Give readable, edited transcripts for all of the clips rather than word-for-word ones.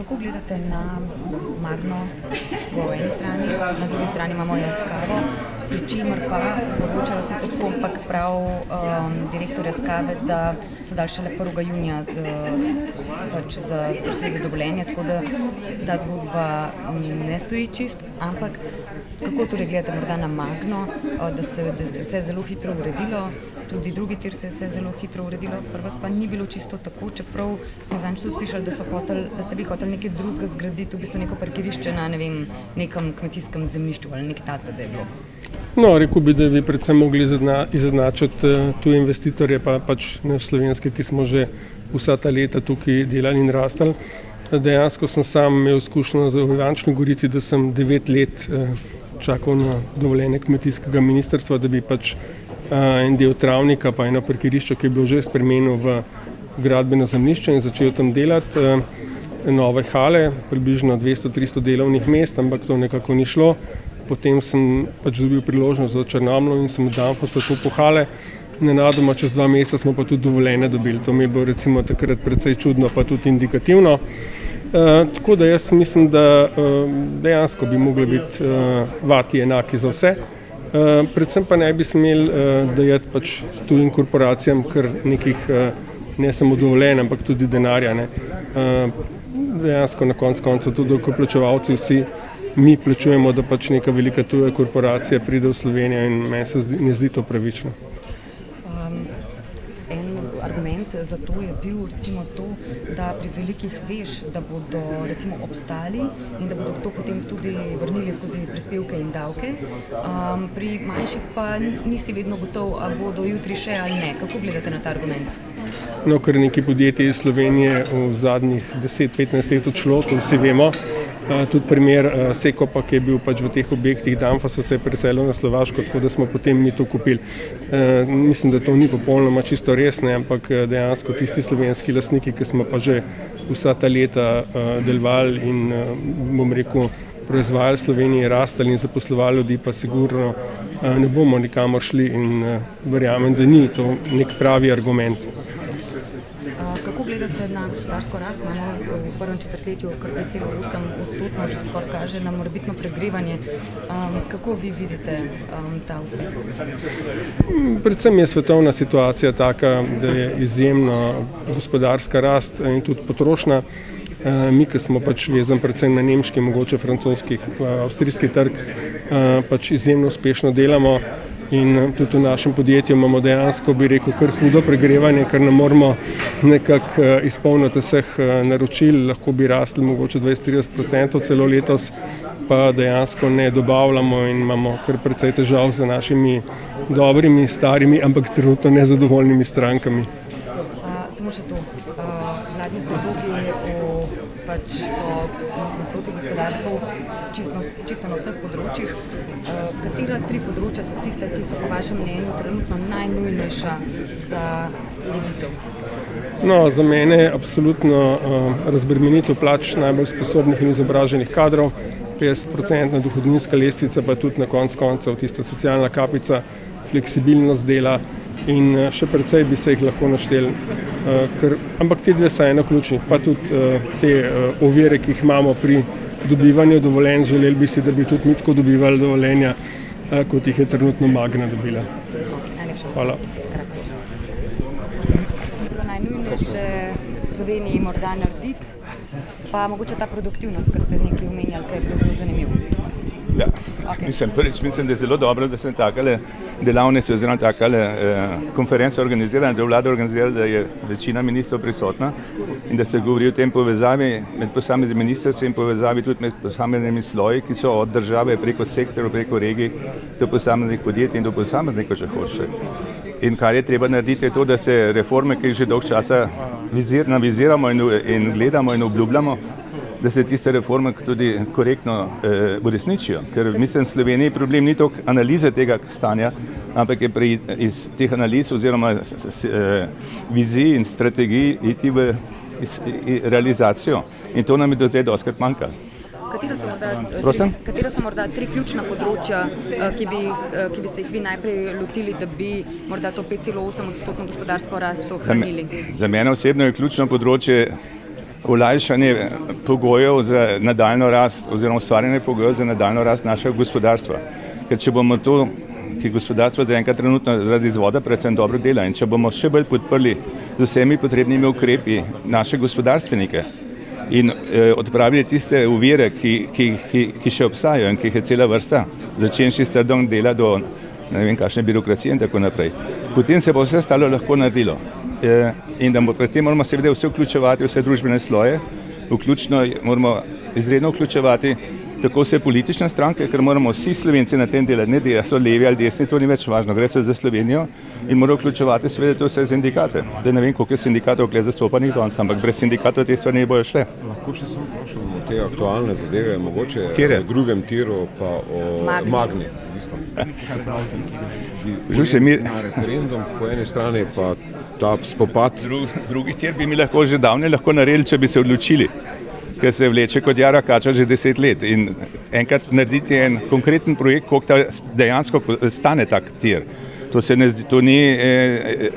Kako gledate na Magno po eni strani, na drugi strani imamo Yaskawa, pri čemer pa odločajo sicer tako, ampak prav direktor Yaskave, da so dali šele 1. junija pač za dovoljenje, tako da ta zgodba ne stoji čist, ampak kako torej gledate morda na Magno, da se vse zelo hitro uredilo, tudi drugi tir se je vse zelo hitro uredilo, pri vas pa ni bilo čisto tako, čeprav smo zadnjič tudi slišali, da ste vi hoteli nekaj drugega zgraditi, v bistvu neko parkirišče na nekem kmetijskem zemljišču ali nekaj takega, da je bilo. No, rekel bi, da bi predvsem mogli izenačiti tuje investitorje, pa pač ne slovenske, ki smo že vsa ta leta tukaj delali in rastali. Dejansko sem sam imel izkušnjo v Ivančni Gorici, da sem 9 let čakal na dovoljenje kmetijskega ministrstva, da bi pač en del travnika pa eno parkirišče, ki je bilo že spremenjeno v gradbeno zemljišče in začel tam delati nove hale, približno 200-300 delovnih mest, ampak to nekako ni šlo. Potem sem pač dobil priložnost za Črnomlju in sem v Danfosu kupil hale. Nenadoma čez 2 meseca smo pa tudi dovoljenje dobili. To mi je bilo recimo takrat precej čudno, pa tudi indikativno. Tako da jaz mislim, da dejansko bi mogli biti vati enaki za vse. Predvsem pa ne bi smeli dajati pač tujim korporacijam kar nekih ne samo dovoljenj, ampak tudi denarja. Dejansko na koncu tudi davkoplačevalci vsi mi plačujemo, da pač neka velika tuja korporacija pride v Slovenijo in meni se ne zdi to pravično. Argument za to je bil recimo to, da pri velikih veš, da bodo recimo obstali in da bodo to potem tudi vrnili skozi prispevke in davke. Pri manjših pa nisi vedno gotov, ali bodo jutri še ali ne. Kako gledate na ta argument? No, kar nekaj podjetij iz Slovenije v zadnjih 10-15 let odšlo, to vsi vemo. Tudi primer Sekopa, ki je bil pač v teh objektih Danfosa, se je preselil na Slovaško, tako da smo potem mi to kupili. Mislim, da to ni popolnoma čisto res, ampak dejansko tisti slovenski lastniki, ki smo pa že vsa ta leta delovali in bom rekel, proizvajali Sloveniji, rastali in zaposlovali ljudi, pa sigurno ne bomo nikamor šli in verjamem, da ni to nek pravi argument. Kako gledate na gospodarsko rast? Imamo v prvem četrtletju kar 5,8%, že skoraj kaže na morebitno pregrevanje. Kako vi vidite ta uspeh? Predvsem je svetovna situacija taka, da je izjemno gospodarska rast in tudi potrošnja. Mi, ki smo pač vezani predvsem na nemški, mogoče francoski, avstrijski trg, pač izjemno uspešno delamo. In tudi v našem podjetju imamo dejansko, bi rekel, kar hudo pregrevanje, ker ne moramo nekako izpolniti vseh naročil, lahko bi rastli mogoče 20-30% celo letos, pa dejansko ne dobavljamo in imamo kar precej težav z našimi dobrimi, starimi, ampak trenutno nezadovoljnimi strankami. Samo še to, vladni predlogi pač so proti gospodarstvu čisto na vseh področjih. Katera 3 področja so tiste, ki so po vašem mnenju trenutno najnujnejša za ureditev? No, za mene je absolutno razbremenitev plač najbolj sposobnih in izobraženih kadrov, 50% dohodninska lestvica, pa tudi na koncev tista socialna kapica, fleksibilnost dela in še precej bi se jih lahko našteli. Ampak te dve so eno ključni, pa tudi te ovire, ki jih imamo pri dobivanju dovoljenj, želeli bi si, da bi tudi mi tako dobivali dovoljenja, kot jih je trenutno Magna dobila. Hvala. Najnujnejše v Sloveniji morda narediti, pa mogoče ta produktivnost, ki ste nekaj omenjali, kaj je bilo zelo zanimivo. Ja, mislim, da je zelo dobro, da se takale delavnice oziroma takale konference organizirane, da je vlada organizirala, da je večina ministrov prisotna in da se govori o tem povezavi med posameznimi ministrstvi in povezavi tudi med posameznimi sloji, ki so od države preko sektorov, preko regij do posameznih podjetij in do posameznikov, če hoče. In kar je treba narediti je to, da se reforme, ki jih že dolgo časa naviziramo in gledamo in obljubljamo, da se tiste reforme tudi korektno uresničijo. Ker mislim, v Sloveniji problem ni toliko analize tega stanja, ampak je iz teh analiz oziroma vizij in strategij iti v realizacijo. In to nam je do zdaj dostikrat manjkalo. Katera so morda 3 ključna področja, ki bi se jih vi najprej lotili, da bi morda to 5,8% gospodarsko rast ohranili? Za mene osebno je ključno področje olajšanje pogojev za nadaljno rast oziroma ustvarjanje pogojev za nadaljno rast našega gospodarstva. Ker če bomo to, ki gospodarstvo zaenkrat trenutno zaradi izvoda predvsem dobro dela in če bomo še bolj podprli z vsemi potrebnimi ukrepi naše gospodarstvenike in odpravili tiste ovire, ki še obstajajo in ki jih je cela vrsta, začenši s trgom dela do ne vem kakšne birokracije in tako naprej, potem se bo vse ostalo lahko naredilo. In da pri tem moramo seveda vse vključevati, vse družbene sloje, vključno moramo izredno vključevati tako vse politične stranke, ker moramo vsi Slovenci na tem delati, ne da so levi ali desni, to ni več važno, gre se za Slovenijo in moramo vključevati seveda to vse sindikate. Da ne vem, koliko je sindikatov kle zastopanih danes, ampak brez sindikatov te stvari ne bojo šle. Lahko še samo vprašam o te aktualne zadeve, mogoče o drugem tiru pa o Magni. Na referendum po eni strani pa ta spopad. Drugi tir bi mi lahko že davno lahko naredili, če bi se odločili, ker se vleče kot jara kača že 10 let in enkrat narediti en konkreten projekt, koliko dejansko stane tak tir. To ni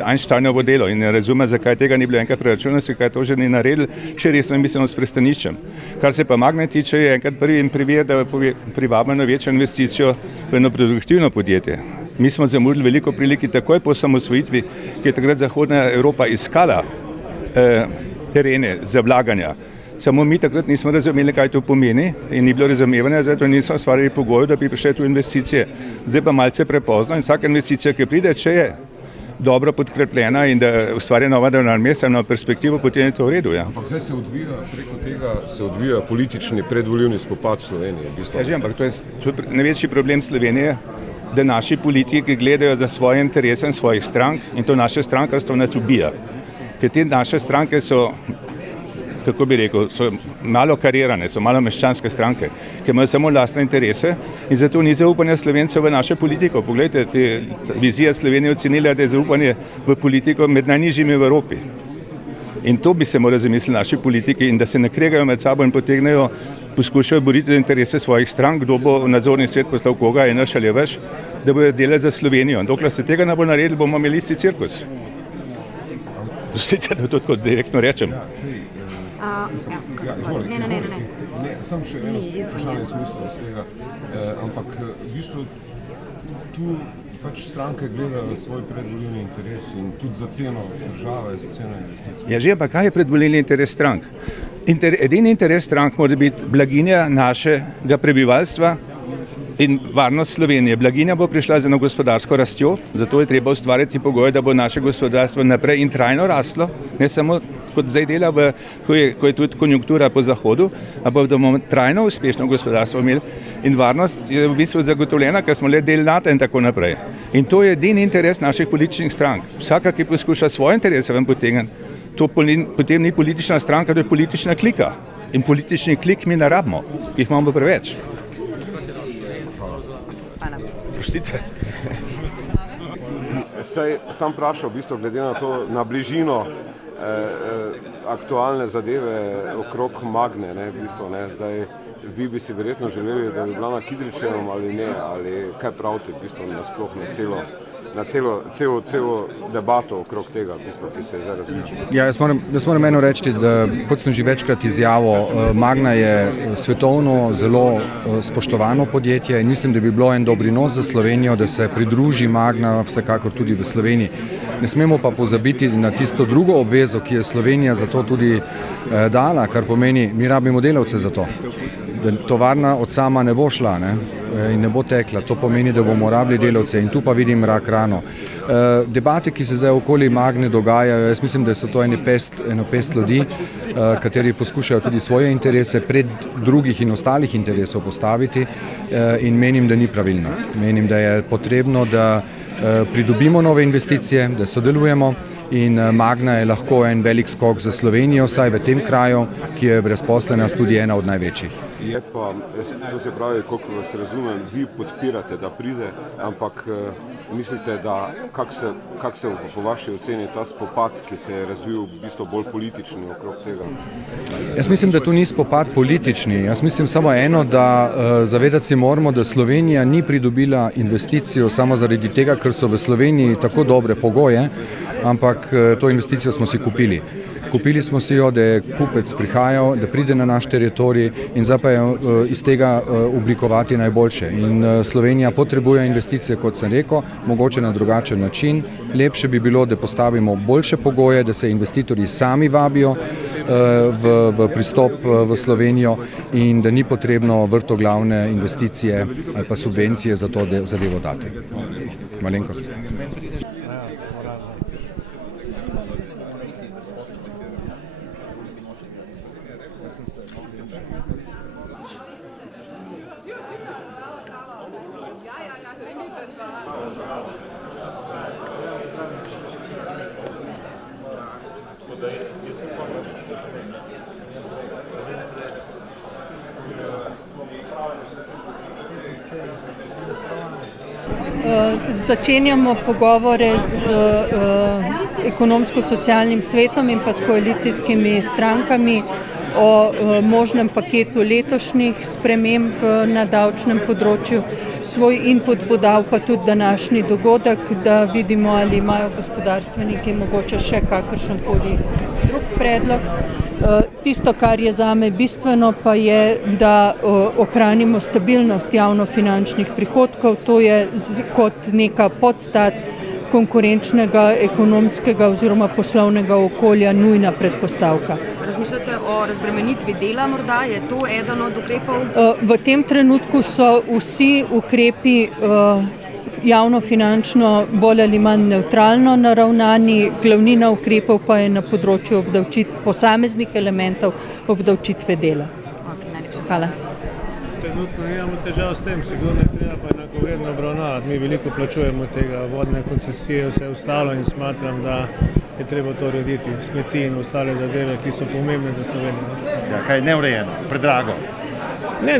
Einsteinovo delo in ne razume, zakaj tega ni bilo enkrat preračunano, zakaj to že ni naredili, če resno mislimo s pristaniščem. Kar se pa Magne tiče, je enkrat prvi primer, da privabimo na večjo investicijo v eno produktivno podjetje. Mi smo zamudili veliko priliki takoj po osamosvojitvi, ki je takrat Zahodna Evropa iskala terene za vlaganja. Samo mi takrat nismo razumeli, kaj to pomeni in ni bilo razumevanja, zato nismo ustvarili pogojev, da bi prišle tu investicije. Zdaj pa malce prepozno in vsaka investicija, ki pride, če je dobro podkrepljena in da ustvarja nova delovna mesta, nova perspektivo, potem je to v redu. Ja. Ampak zdaj se odvija, preko tega se odvija politični predvolilni spopad v Sloveniji. Ampak to je največji problem Slovenije, da naši politiki gledajo za svoje interese in svojih strank in to naše strankarstvo nas ubija. Ker te naše stranke so, kako bi rekel, so malo karirane, so malo meščanske stranke, ki imajo samo lastne interese in zato ni zaupanja Slovencev v našo politiko. Poglejte, vizija Slovenije ocenila, da je zaupanje v politiko med najnižjimi v Evropi. In to bi se morali zamisliti naši politiki in da se ne kregajo med sabo in potegnejo, poskušajo boriti za interese svojih strank, kdo bo v nadzorni svet poslal koga, je naš ali je veš, da bojo delali za Slovenijo. In dokler se tega ne bo naredili, bomo imeli isti cirkus. Pustite, da to tako direktno rečem. Ne, sem še eno vprašanje smisla iz tega, ampak v bistvu tu pač stranke gledajo svoj predvolilni interes in tudi za ceno države, za ceno investicij. Ja, že, pa kaj je predvolilni interes strank? Edini interes strank mora biti blaginja našega prebivalstva in varnost Slovenije. Blaginja bo prišla z eno gospodarsko rastjo, zato je treba ustvariti pogoje, da bo naše gospodarstvo naprej in trajno raslo, ne samo kot zdaj dela, ko je tudi konjunktura po zahodu, ampak da bomo trajno uspešno gospodarstvo imeli in varnost je v bistvu zagotovljena, ker smo le del NATO in tako naprej. In to je edini interes naših političnih strank. Vsaka, ki poskuša svoje interese ven potegniti, to potem ni politična stranka, to je politična klika. In politični klik mi ne rabimo, jih imamo preveč. Prostite. Sam vprašal, v bistvu, glede na to, na bližino aktualne zadeve okrog Magne, ne, v bistvu, ne, zdaj vi bi si verjetno želeli, da bi bila na Kidričevem ali ne, ali kaj pravite, v bistvu, nasploh na celo debato okrog tega, v bistvu, ki se je zdaj različila. Ja, jaz moram eno reči, da kot sem že večkrat izjavil, Magna je svetovno zelo spoštovano podjetje in mislim, da bi bilo en doprinos za Slovenijo, da se pridruži Magna vsekakor tudi v Sloveniji. Ne smemo pa pozabiti na tisto drugo obvezo, ki je Slovenija za to tudi dala, kar pomeni, mi rabimo delavce za to. Da tovarna od sama ne bo šla, ne? In ne bo tekla. To pomeni, da bomo rabili delavce in tu pa vidim rak rano. Debate, ki se zdaj okoli Magne dogajajo, jaz mislim, da so to eno pest ljudi, kateri poskušajo tudi svoje interese pred drugih in ostalih interesov postaviti in menim, da ni pravilno. Menim, da je potrebno, da pridobimo nove investicije, da sodelujemo in Magna je lahko en velik skok za Slovenijo, vsaj v tem kraju, ki je brezposelnost tudi ena od največjih. Je pa, to se pravi, koliko vas razumem, vi podpirate, da pride, ampak mislite, da kak se po vaši oceni ta spopad, ki se je razvil v bistvu bolj politični okrog tega? Jaz mislim, da tu ni spopad politični. Jaz mislim samo eno, da zavedati si moramo, da Slovenija ni pridobila investicijo samo zaradi tega, ker so v Sloveniji tako dobre pogoje, ampak to investicijo smo si kupili. Kupili smo si jo, da je kupec prihajal, da pride na naš teritorij in zdaj pa je iz tega oblikovati najboljše. In Slovenija potrebuje investicije, kot sem rekel, mogoče na drugačen način. Lepše bi bilo, da postavimo boljše pogoje, da se investitorji sami vabijo v pristop v Slovenijo in da ni potrebno vrtoglavne investicije ali pa subvencije za to, da zadevo dati. Malenkost. Začenjamo pogovore z ekonomsko-socialnim svetom in pa s koalicijskimi strankami o možnem paketu letošnjih sprememb na davčnem področju. Svoj input bo dal pa tudi današnji dogodek, da vidimo, ali imajo gospodarstveniki mogoče še kakršenkoli drug predlog. Tisto, kar je zame bistveno, pa je, da ohranimo stabilnost javnofinančnih prihodkov. To je kot neka podstat konkurenčnega, ekonomskega oziroma poslovnega okolja nujna predpostavka. Razmišljate o razbremenitvi dela morda? Je to eden od ukrepov? V tem trenutku so vsi ukrepi javnofinančno bolj ali manj nevtralno naravnani, glavnina ukrepov pa je na področju posameznih elementov obdavčitve dela. Hvala. Trenutno nimamo težav s tem, sigurno je treba pa enakovredno obravnavati. Mi veliko plačujemo tega, vodne koncesije, vse ostalo in smatram, da je treba to urediti, smeti in ostale zadeve, ki so pomembne za Slovenijo. Ja, kaj je neurejeno, predrago? Ne,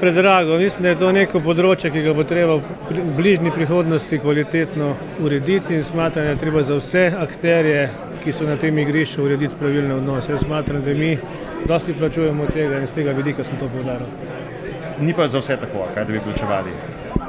predrago. Mislim, da je to neko področje, ki ga bo treba v bližnji prihodnosti kvalitetno urediti in smatram, da je treba za vse akterje, ki so na tem igrišču, urediti pravilne odnose. Jaz smatram, da mi dosti plačujemo tega in z tega vidika sem to poudaril. Ni pa za vse tako, kaj da bi plačevali?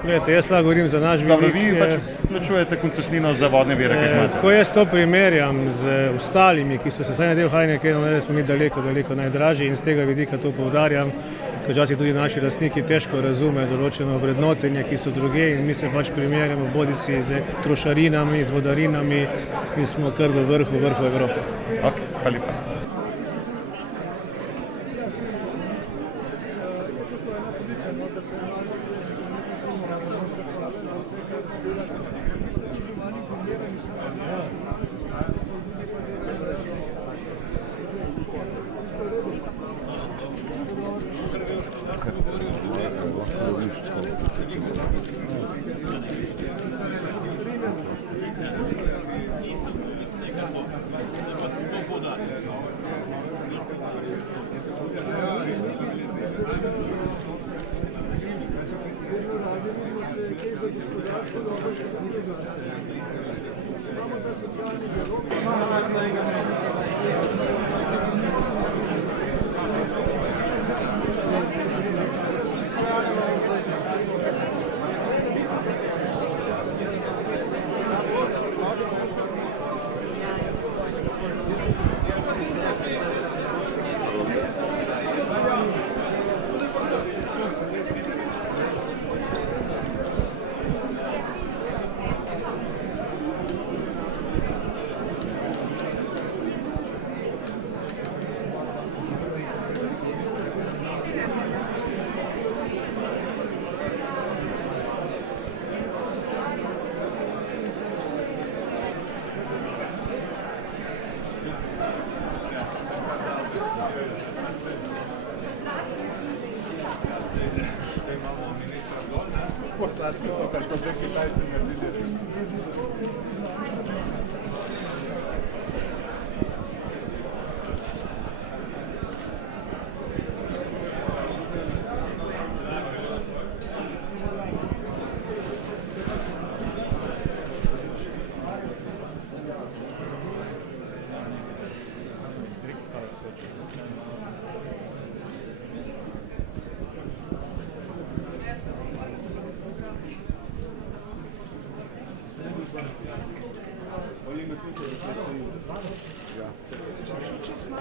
Gledajte, jaz lahko govorim za naš vidik. Dobro, vi pač plačujete koncesnino za vodne vire, kaj imate? Ko jaz to primerjam z ostalimi, ki so se vsaj na del Heinekenov, da smo mi daleko najdražji in z tega vidika to poudarjam, ker včasih tudi naši lastniki težko razumejo določeno vrednotenje, ki so druge in mi se pač primerjamo bodisi z trošarinami, z vodarinami in smo kar v vrhu Evrope. Ok, hvala lepa.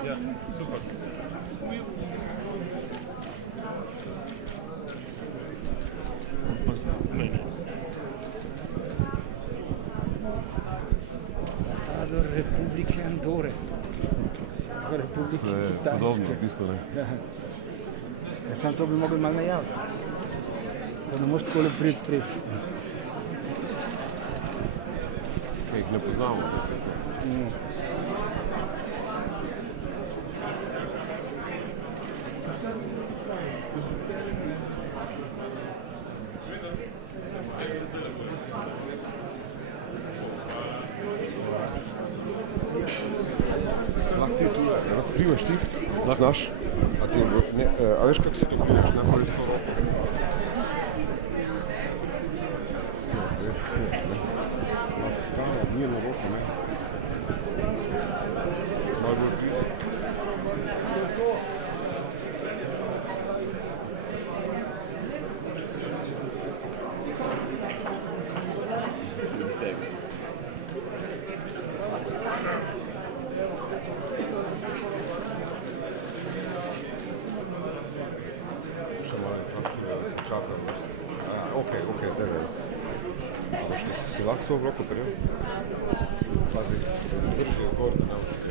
Ja, super. Ambasador Republike Andore, za Republike Kitajske. Podobno, v bistvu, ne. Ja, sam to bi mogel malo najaviti, da ne moš takole priti prej. Jih ne poznamo. Lahko ti tu, lahko plivaš ti? Znaš? A veš, kako se ti plivaš najprej s to roko? Skala, mirno roko, ne? Malo bolj pride. Še malo čakam. Ok, zdaj vem. Si lahko svojo roko prijel? Pazi, drži gor, da ne učiti.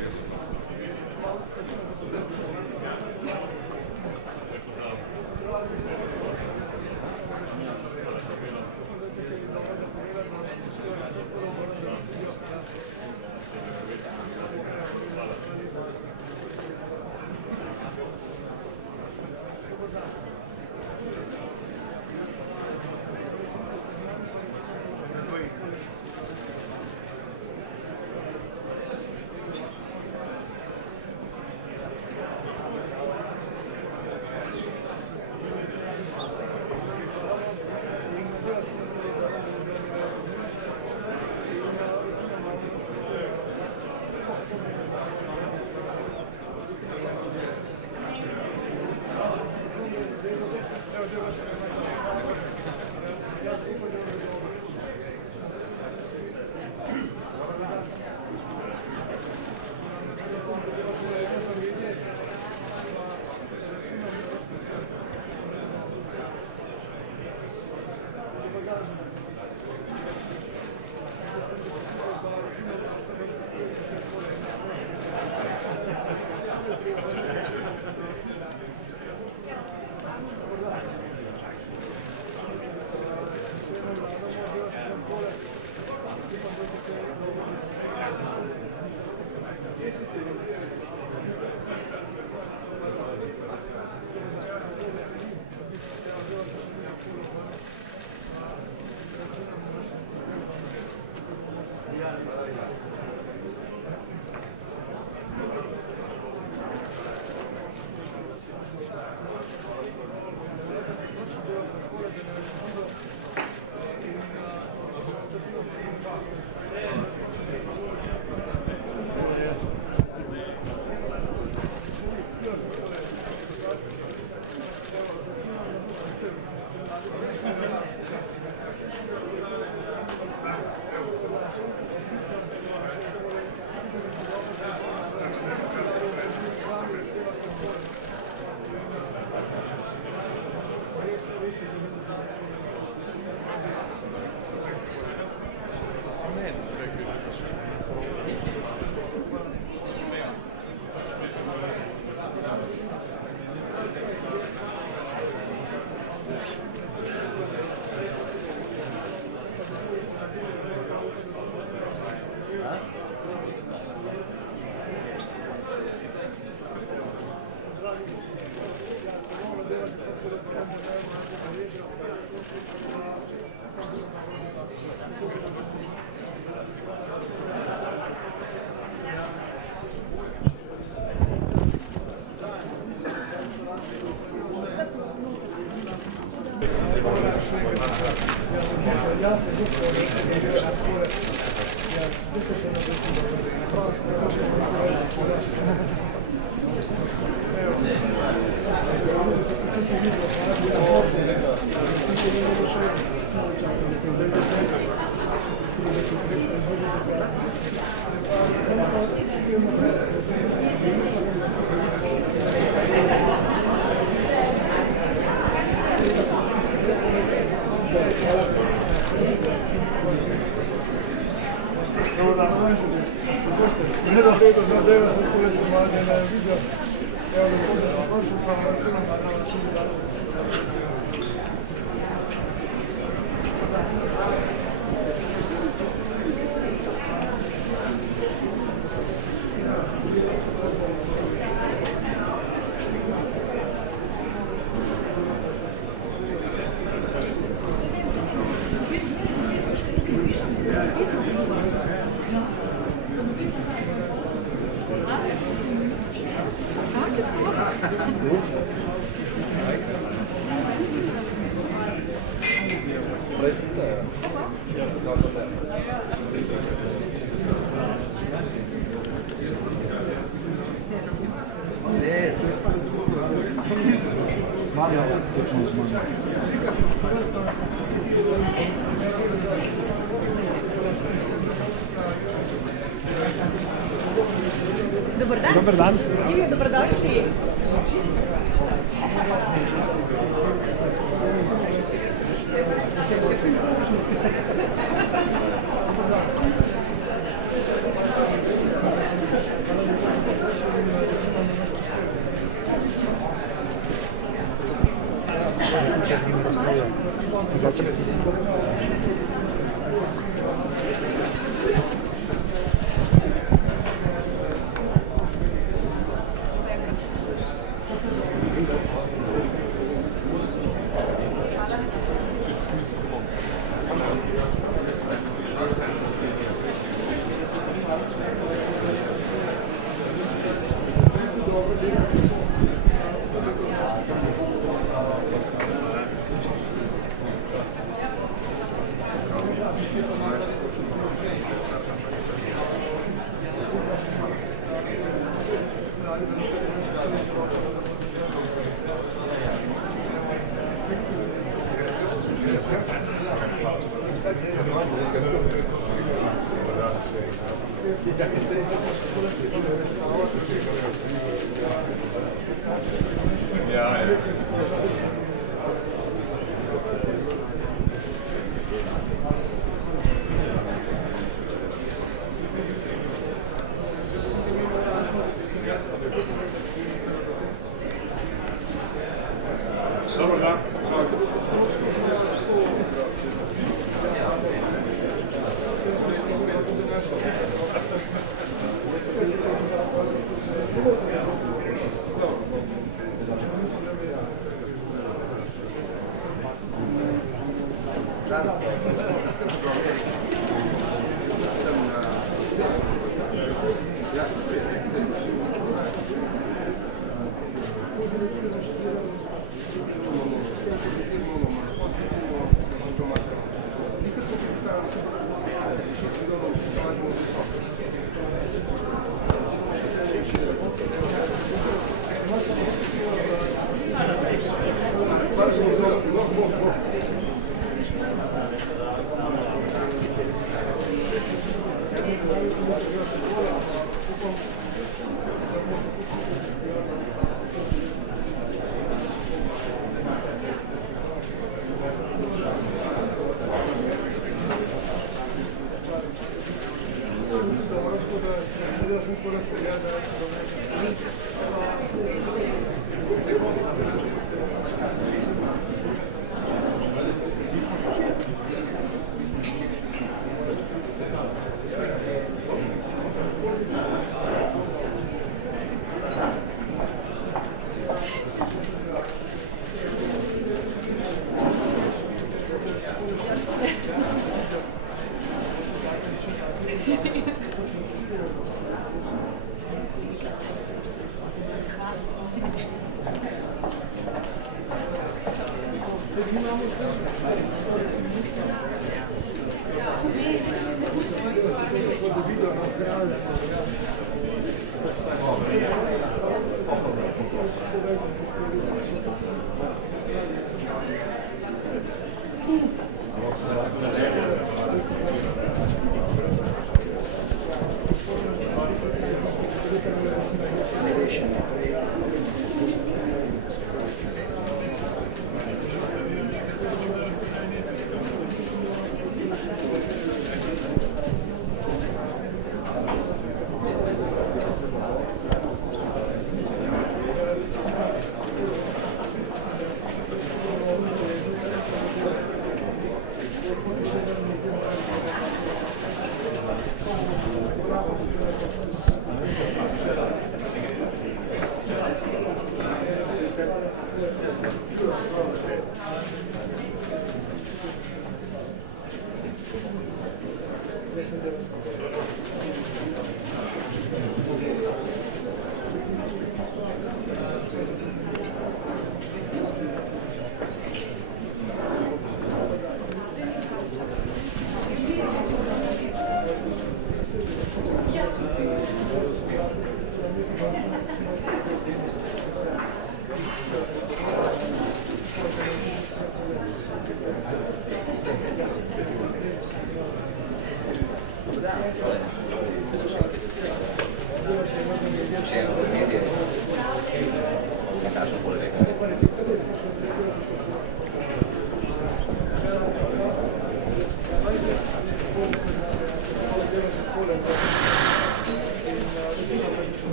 Grazie. Dobar dan. Dobrodošli.